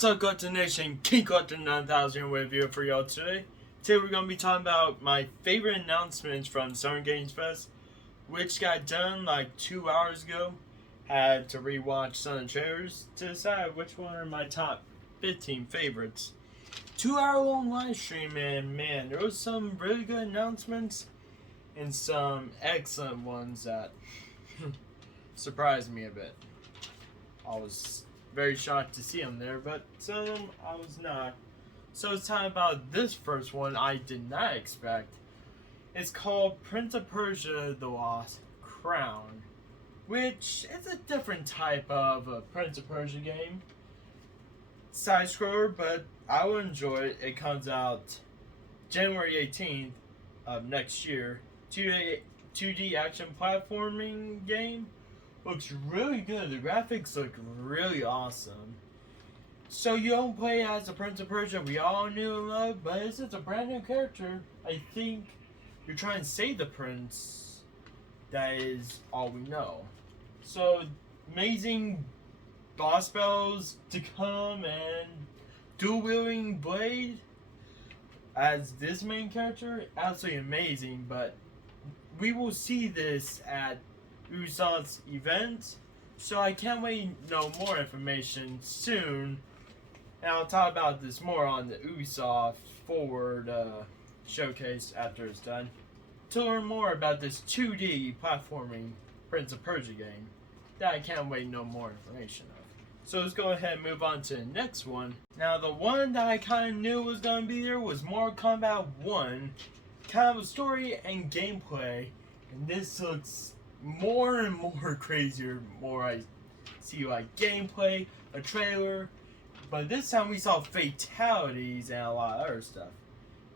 What's up, Collector Nation? King Collector 9000 with you for y'all today. Today we're going to be talking about my favorite announcements from Summer Games Fest, which got done like 2 hours ago. Had to rewatch some of the trailers to decide which one are my top 15 favorites. 2-hour long live stream, and man, there was some really good announcements and some excellent ones that surprised me a bit. I was very shocked to see them there, but some of them I was not. So it's time about this first one I did not expect. It's called Prince of Persia: The Lost Crown, which is a different type of a Prince of Persia game. Side scroller, but I will enjoy it. It comes out January 18th of next year. 2D action platforming game. Looks really good. The graphics look really awesome. So you don't play as the Prince of Persia we all knew and loved, but it's just a brand new character. I think you're trying to save the prince. That is all we know. So amazing boss battles to come and dual wielding blade as this main character. Absolutely amazing, but we will see this at Ubisoft's event, so I can't wait to know more information soon, and I'll talk about this more on the Ubisoft Forward showcase after it's done, to learn more about this 2D platforming Prince of Persia game that I can't wait to know more information of. So let's go ahead and move on to the next one. Now the one that I kind of knew was going to be there was Mortal Kombat 1, kind of a story and gameplay, and this looks more and more crazier more I see like gameplay, a trailer, but this time we saw fatalities and a lot of other stuff.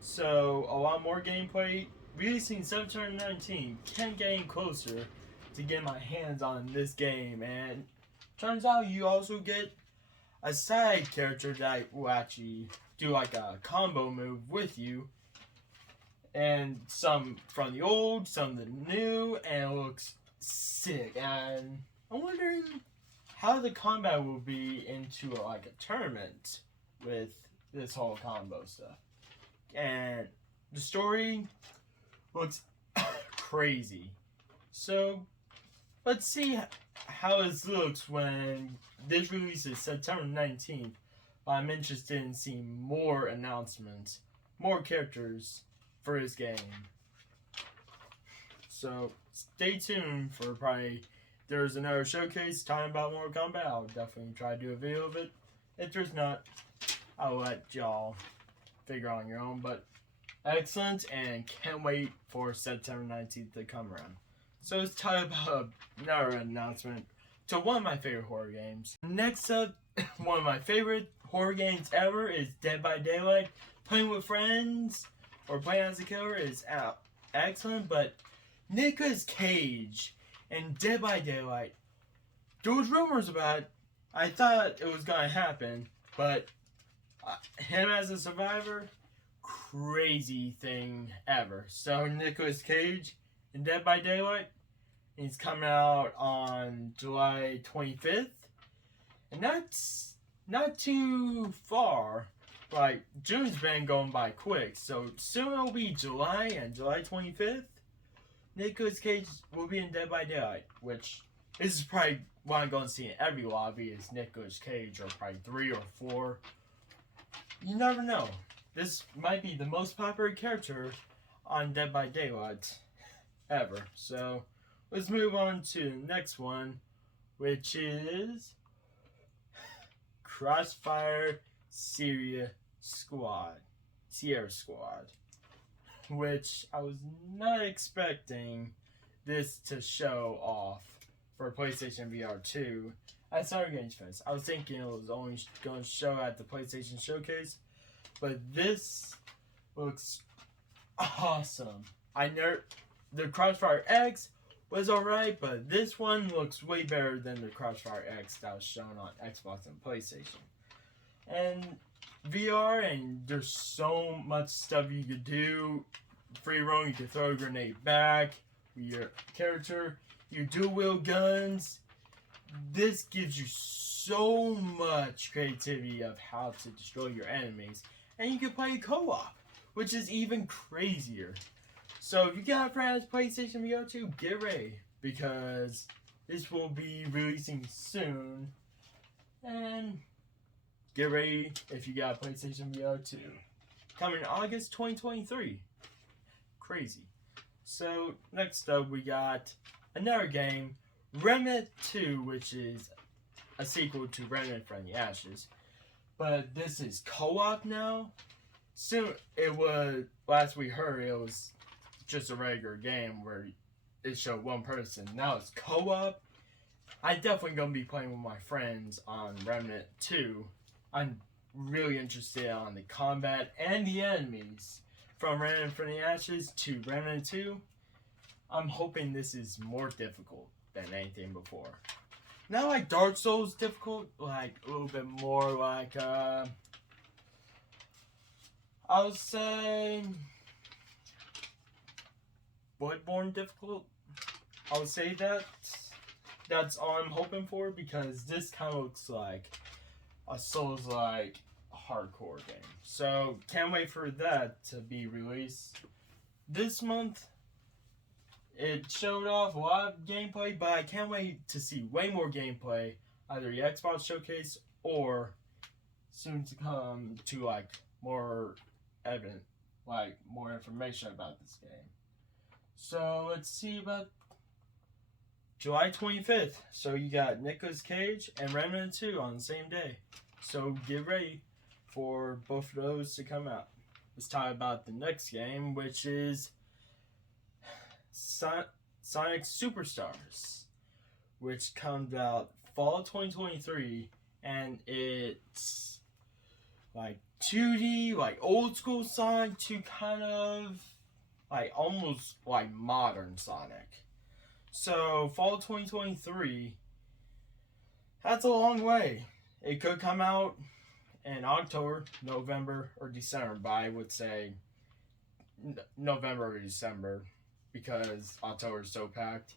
So a lot more gameplay. Releasing September 19th, can't get any closer to get my hands on this game, and turns out you also get a side character that will actually do like a combo move with you. And some from the old, some the new, and it looks sick. And I'm wondering how the combat will be into like a tournament with this whole combo stuff. And the story looks crazy. So let's see how this looks when this releases September 19th. But I'm interested in seeing more announcements, more characters for his game. So stay tuned for probably there's another showcase talking about Mortal Kombat. I'll definitely try to do a video of it. If there's not, I'll let y'all figure out on your own. But excellent, and can't wait for September 19th to come around. So let's talk about another announcement to one of my favorite horror games. Next up, one of my favorite horror games ever is Dead by Daylight. Playing with friends or playing as a killer is excellent, but Nicolas Cage and Dead by Daylight, there was rumors about it. I thought it was gonna happen, but him as a survivor, crazy thing ever. So Nicolas Cage in Dead by Daylight, he's coming out on July 25th, and that's not too far. Like, June's been going by quick, so soon it'll be July, and July 25th, Nicolas Cage will be in Dead by Daylight, which this is probably what I'm going to see in every lobby is Nicolas Cage, or probably 3 or 4. You never know. This might be the most popular character on Dead by Daylight ever. So, let's move on to the next one, which is Crossfire Sierra Squad, which I was not expecting this to show off for PlayStation VR 2 at Summer Games Fest. I was thinking it was only going to show at the PlayStation Showcase, but this looks awesome. The Crossfire X was alright, but this one looks way better than the Crossfire X that was shown on Xbox and PlayStation. And VR, and there's so much stuff you could do. Free roam, you can throw a grenade back with your character. You dual wield guns. this gives you so much creativity of how to destroy your enemies, and you can play co-op, which is even crazier. So if you got a friend that's PlayStation VR 2, get ready, because this will be releasing soon, and get ready if you got a PlayStation VR 2. Coming August 2023. Crazy. So next up we got another game, Remnant 2, which is a sequel to Remnant from the Ashes. But this is co-op now. Soon it was, last we heard, it was just a regular game where it showed one person. Now it's co-op. I definitely gonna be playing with my friends on Remnant 2. I'm really interested on the combat and the enemies from Remnant from the Ashes to Remnant 2. I'm hoping this is more difficult than anything before. Not like Dark Souls difficult, like a little bit more like I would say Bloodborne difficult. I would say that. That's all I'm hoping for, because this kind of looks like a Souls-like hardcore game. So can't wait for that to be released this month. It showed off a lot of gameplay, but I can't wait to see way more gameplay, either the Xbox showcase or soon to come to like more evident, like more information about this game. So let's see about July 25th. So you got Nicolas Cage and Remnant 2 on the same day. So get ready for both of those to come out. Let's talk about the next game, which is Sonic Superstars, which comes out fall 2023, and it's like 2D, like old school Sonic to kind of like almost like modern Sonic. So fall 2023, that's a long way. It could come out in October, November, or December, but I would say November or December, because October is so packed.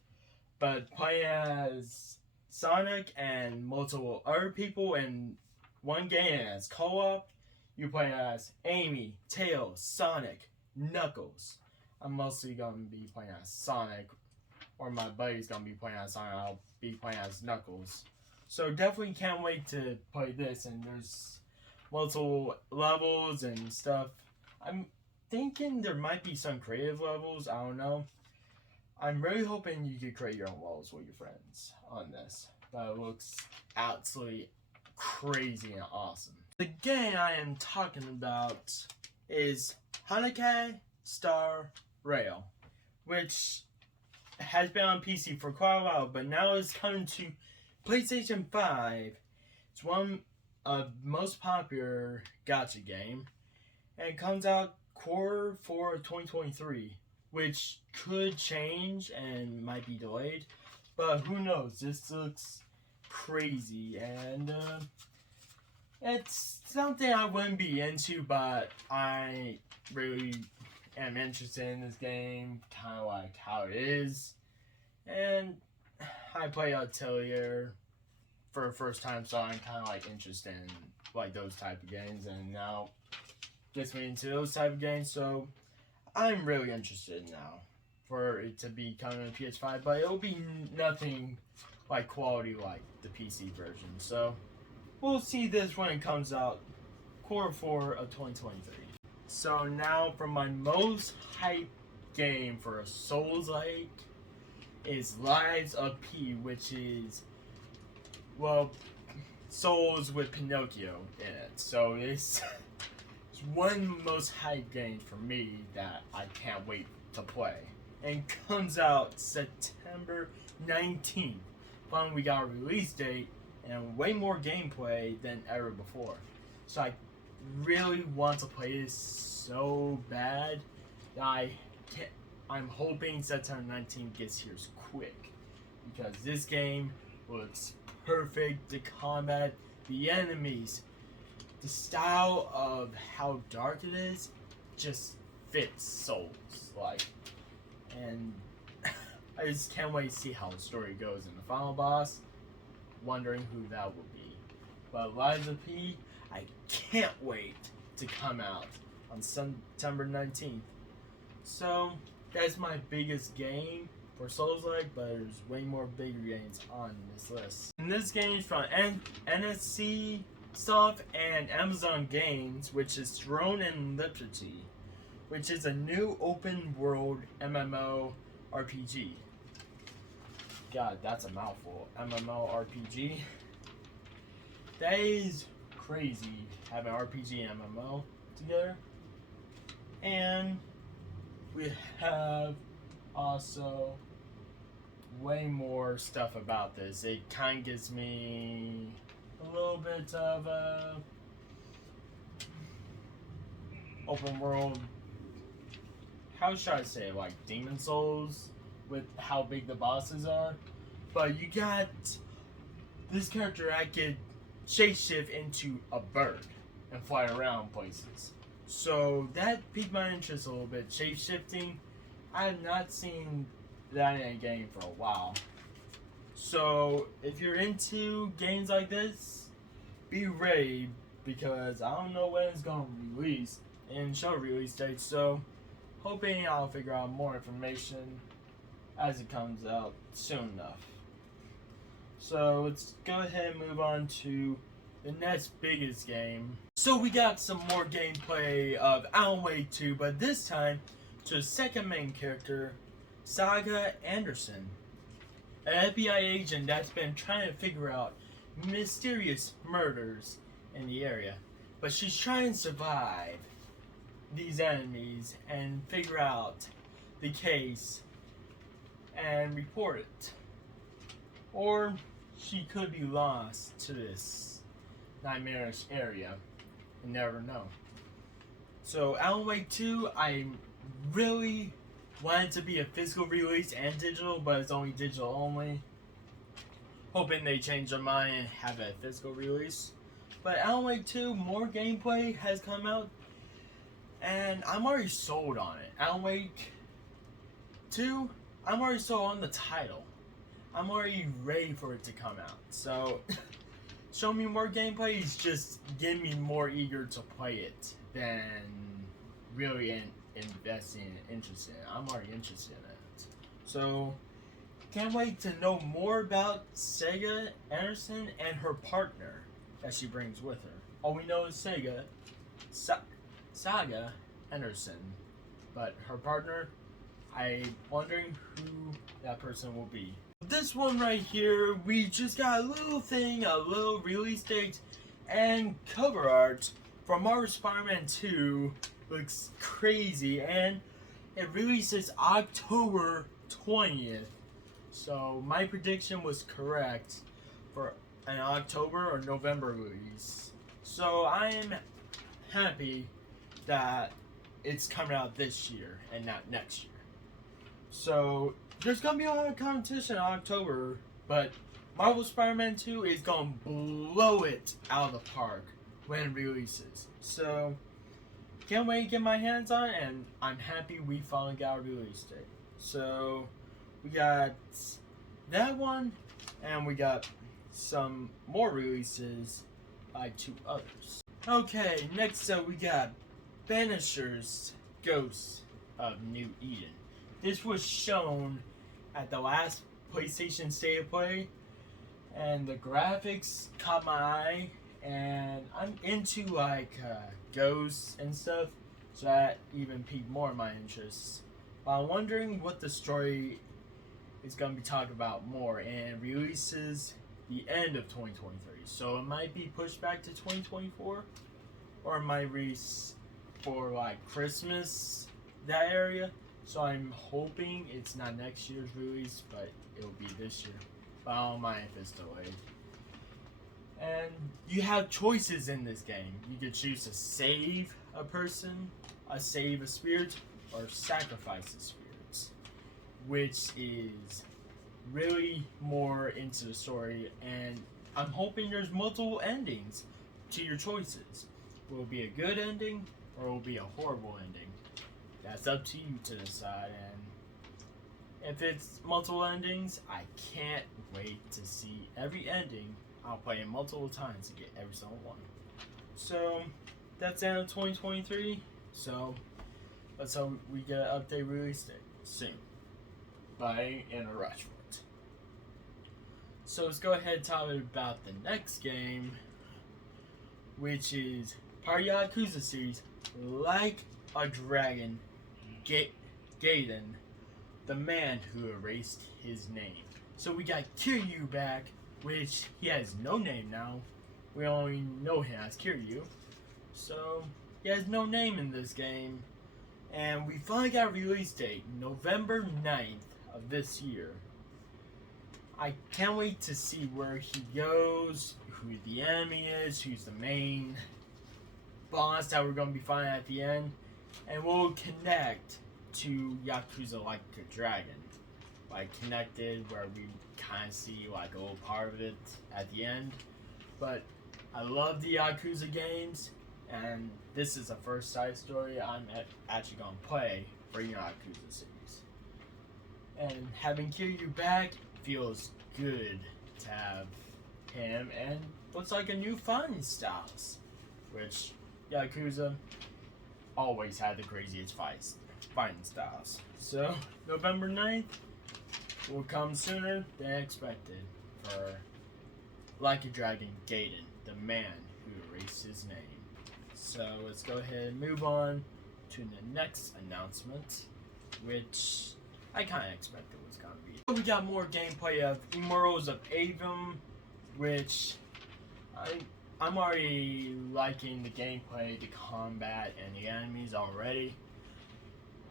But playing as Sonic and multiple other people in one game as co-op, you play as Amy, Tails, Sonic, Knuckles. I'm mostly going to be playing as Sonic, or my buddy's going to be playing as Sonic. I'll be playing as Knuckles. So definitely can't wait to play this, and there's multiple levels and stuff. I'm thinking there might be some creative levels, I don't know. I'm really hoping you could create your own levels with your friends on this. But it looks absolutely crazy and awesome. The game I am talking about is Honkai Star Rail, which has been on PC for quite a while, but now it's coming to PlayStation 5. It's one of the most popular gacha game, and it comes out Q4 of 2023, which could change and might be delayed, but who knows. This looks crazy, and it's something I wouldn't be into, but I really am interested in this game, kind of like how it is. And I play Atelier for the first time, so I'm kind of like interested in like those type of games, and now gets me into those type of games. So I'm really interested now for it to be coming on PS5, but it'll be nothing like quality like the PC version. So we'll see this when it comes out, Q4 of 2023. So now for my most hyped game for a Souls-like is Lies of P, which is, well, Souls with Pinocchio in it. So it's one most hyped game for me that I can't wait to play. And comes out September 19th. Finally, we got a release date and way more gameplay than ever before. So I really want to play this so bad that I'm hoping September 19th gets here quick, because this game looks perfect. The combat, the enemies, the style of how dark it is just fits Souls like, and I just can't wait to see how the story goes in the final boss. wondering who that will be. But Lies of P, I can't wait to come out on September 19th. So that's my biggest game for Souls-like, but there's way more bigger games on this list. And this game is from NSC Soft and Amazon Games, which is Throne and Liberty, which is a new open world MMO RPG. God, that's a mouthful. MMO RPG. That is crazy having RPG and MMO together. And we have also way more stuff about this. It kind of gives me a little bit of a open world, how should I say it, like Demon Souls with how big the bosses are. But you got this character I could shapeshift into a bird and fly around places. So that piqued my interest a little bit. Shapeshifting, I have not seen that in a game for a while. So if you're into games like this, be ready, because I don't know when it's gonna release and show release date. So hoping I'll figure out more information as it comes out soon enough. So let's go ahead and move on to the next biggest game. So we got some more gameplay of Alan Wake 2, but this time to the second main character, Saga Anderson, an FBI agent that's been trying to figure out mysterious murders in the area. But she's trying to survive these enemies and figure out the case and report it. Or she could be lost to this nightmarish area and never know. So Alan Wake 2, I really wanted to be a physical release and digital, but it's only digital only. Hoping they change their mind and have a physical release. But Alan Wake 2, more gameplay has come out, and I'm already sold on it. Alan Wake 2, I'm already sold on the title. I'm already ready for it to come out. So, show me more gameplay is just getting me more eager to play it than really investing and interested in it. I'm already interested in it. So, can't wait to know more about Saga Anderson and her partner that she brings with her. All we know is Saga Anderson, but her partner, I'm wondering who that person will be. This one right here, we just got a little thing, a little release date and cover art for Marvel Spider-Man 2. Looks crazy, and it releases October 20th. So my prediction was correct for an October or November release. So I am happy that it's coming out this year and not next year. So there's gonna be a lot of competition in October, but Marvel Spider-Man 2 is gonna blow it out of the park when it releases. So can't wait to get my hands on it, and I'm happy we finally got a release date. So we got that one, and we got some more releases by two others. Okay, next up we got Banisher's Ghosts of New Eden. This was shown at the last PlayStation State of Play, and the graphics caught my eye, and I'm into like ghosts and stuff, so that even piqued more of my interest. But I'm wondering what the story is going to be talking about more, and it releases the end of 2023, so it might be pushed back to 2024, or it might release for like Christmas, that area. So I'm hoping it's not next year's release, but it'll be this year. But I don't mind if it's delayed. And you have choices in this game. You can choose to save a person, save a spirit, or sacrifice the spirits, which is really more into the story. And I'm hoping there's multiple endings to your choices. Will it be a good ending, or will it be a horrible ending? That's up to you to decide, and If it's multiple endings, I can't wait to see every ending. I'll play it multiple times to get every single one. So that's the end of 2023. So let's hope we get an update release date soon. But I ain't in a rush for it. So let's go ahead and talk about the next game, which is part of the Yakuza series, Like a Dragon, Gaiden, the man who erased his name. So we got Kiryu back, which he has no name now. We only know him as Kiryu. So he has no name in this game. And we finally got a release date, November 9th of this year. I can't wait to see where he goes, who the enemy is, who's the main boss that we're going to be fighting at the end. And we'll connect to Yakuza Like a Dragon. Like connected where we kind of see like a little part of it at the end. But I love the Yakuza games, and this is the first side story I'm actually going to play for the Yakuza series. And having Kiryu back feels good to have him, and looks like a new fighting styles, which Yakuza always had the craziest fighting styles. So November 9th will come sooner than expected for Like a Dragon Gaiden, the man who erased his name. So let's go ahead and move on to the next announcement, which I kind of expected was going to be. We got more gameplay of Immortals of Aveum, which I'm already liking the gameplay, the combat, and the enemies already.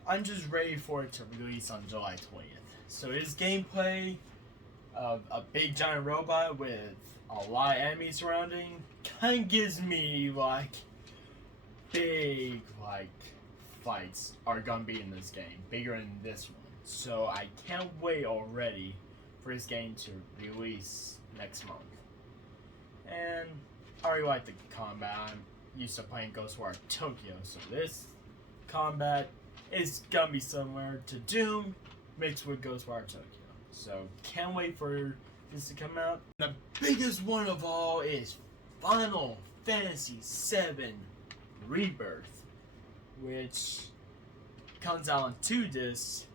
I'm just ready for it to release on July 20th. So it's gameplay of a big giant robot with a lot of enemies surrounding. Kind of gives me like big fights are gonna be in this game, bigger than this one. So I can't wait already for this game to release next month. And I already like the combat. I'm used to playing Ghostwire Tokyo, so this combat is gonna be similar to Doom mixed with Ghostwire Tokyo. So can't wait for this to come out. The biggest one of all is Final Fantasy VII Rebirth, which comes out on 2 discs,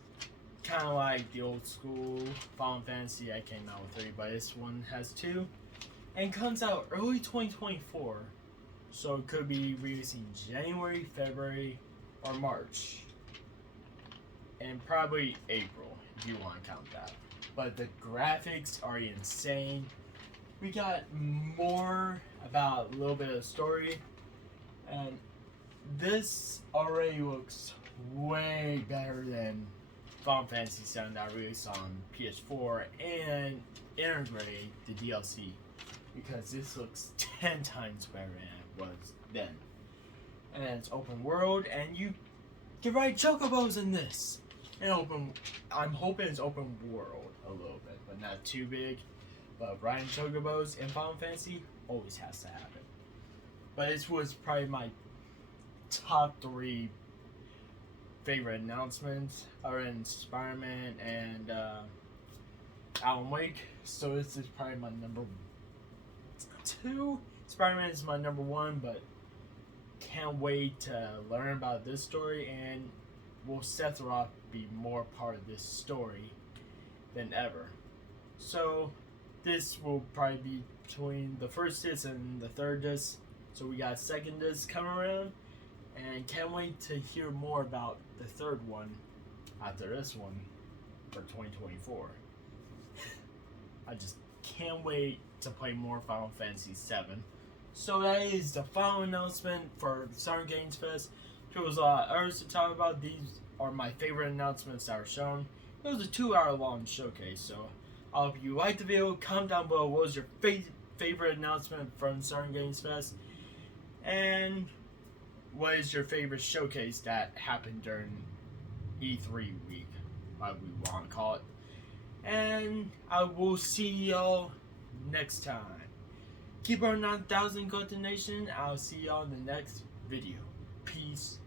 kind of like the old school Final Fantasy. I came out with 3, but this one has 2, and comes out early 2024, so it could be releasing January, February, or March, and probably April if you want to count that. But the graphics are insane. We got more about a little bit of the story, and this already looks way better than Final Fantasy VII that released on PS4 and integrate the DLC, because this looks 10 times better than it was then. And it's open world, and you can ride chocobos in this. And I'm hoping it's open world a little bit, but not too big. But riding chocobos in Final Fantasy always has to happen. But this was probably my top 3 favorite announcements, other than Spider-Man and Alan Wake. So this is probably my number 2. Spider-Man is my number 1, but can't wait to learn about this story, and will Sephiroth be more part of this story than ever. So this will probably be between the first disc and the third disc. So we got a second disc coming around, and can't wait to hear more about the third one after this one for 2024. I just can't wait to play more Final Fantasy VII. So that is the final announcement for the Summer Games Fest. There was a lot of others to talk about. These are my favorite announcements that were shown. It was a 2-hour long showcase, so I hope you liked the video. Comment down below what was your favorite announcement from Summer Games Fest, and what is your favorite showcase that happened during E3 week, what we want to call it. And I will see y'all next time. Keep on 9,000 Goten Nation. I'll see y'all in the next video. Peace.